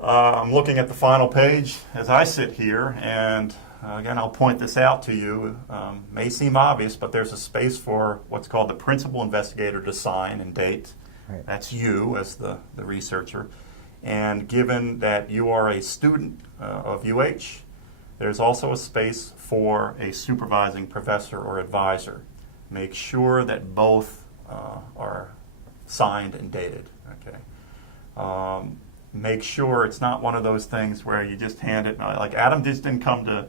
I'm looking at the final page as I sit here, and again, I'll point this out to you. May seem obvious, but there's a space for what's called the principal investigator to sign and date. Right. That's you as the researcher. And given that you are a student of UH, there's also a space for a supervising professor or advisor. Make sure that both are signed and dated. Okay. Make sure it's not one of those things where you just hand it, like Adam just didn't come to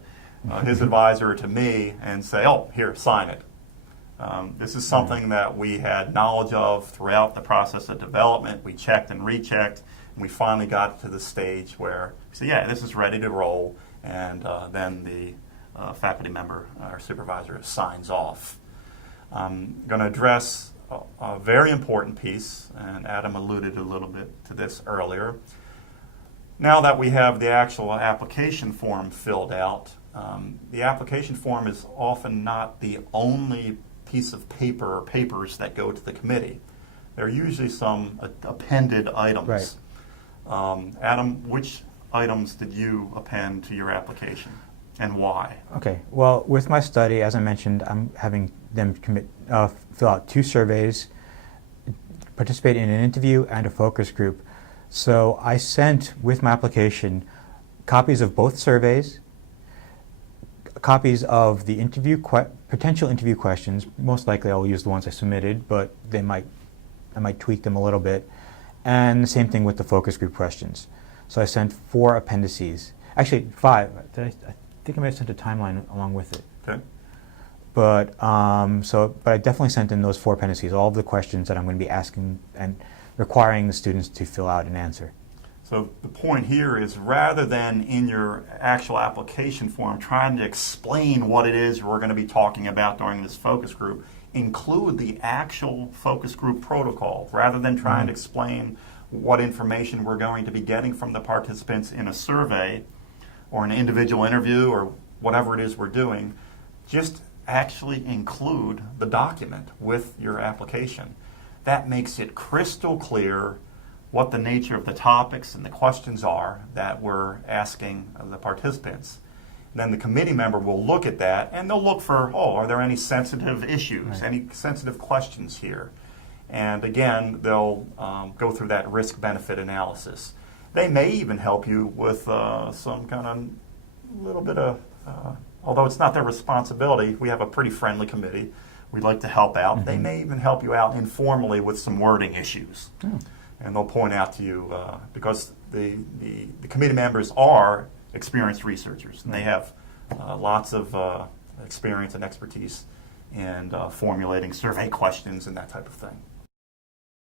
his advisor to me and say, oh, here, sign it. This is something that we had knowledge of throughout the process of development. We checked and rechecked, and we finally got to the stage where we said, yeah, this is ready to roll, and then the faculty member or supervisor signs off. I'm going to address a very important piece, and Adam alluded a little bit to this earlier. Now that we have the actual application form filled out, the application form is often not the only piece of paper or papers that go to the committee. There are usually some appended items. Right. Adam, which items did you append to your application, and why? Okay. Well, with my study, as I mentioned, I'm having them fill out 2 surveys, participate in an interview, and a focus group. So I sent with my application copies of both surveys, copies of the potential interview questions. Most likely I'll use the ones I submitted, but I might tweak them a little bit. And the same thing with the focus group questions. So I sent 4 appendices. Actually, 5. I think I might have sent a timeline along with it. Okay. But I definitely sent in those 4 appendices, all of the questions that I'm going to be asking and requiring the students to fill out and answer. So the point here is, rather than in your actual application form trying to explain what it is we're going to be talking about during this focus group, include the actual focus group protocol, rather than trying to explain what information we're going to be getting from the participants in a survey or an individual interview or whatever it is we're doing. Just actually include the document with your application. That makes it crystal clear what the nature of the topics and the questions are that we're asking of the participants. And then the committee member will look at that, and they'll look for, are there any sensitive issues, right, any sensitive questions here? And again, they'll go through that risk-benefit analysis. They may even help you with some kind of little bit of, although it's not their responsibility, we have a pretty friendly committee. We'd like to help out. Mm-hmm. They may even help you out informally with some wording issues. Oh. And they'll point out to you, because the committee members are experienced researchers, and they have lots of experience and expertise in formulating survey questions and that type of thing.